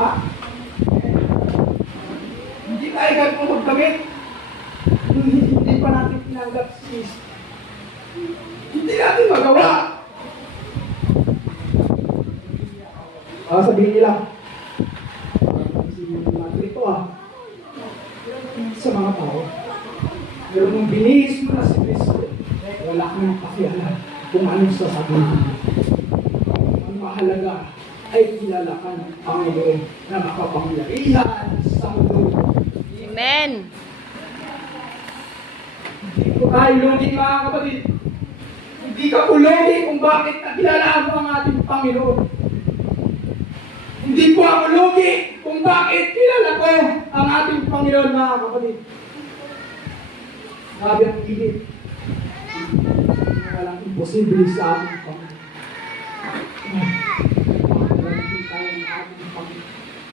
Ha? Hindi tayo gagawin magdamit. Hindi pa natin tinanggap si Kristo. Hindi natin magawa. Sabihin nila, ito sa mga tao. Pero nung binihis mo na si Kristo, wala kang pakialam kung anong sasabihin. Ang mahalaga ay kilala ka ng Panginoon na makapangyarihan sa mundo. Amen. Hindi ko tayo lugi, mga kapatid. Hindi ka lugi kung bakit nakilalaan mo ang ating Panginoon. Hindi po ako lugi kung bakit kilala ko ang ating Panginoon, mga kapatid. Sabi ang ilit. Walang imposible sa ating Panginoon. Walang tayo ng ating Panginoon.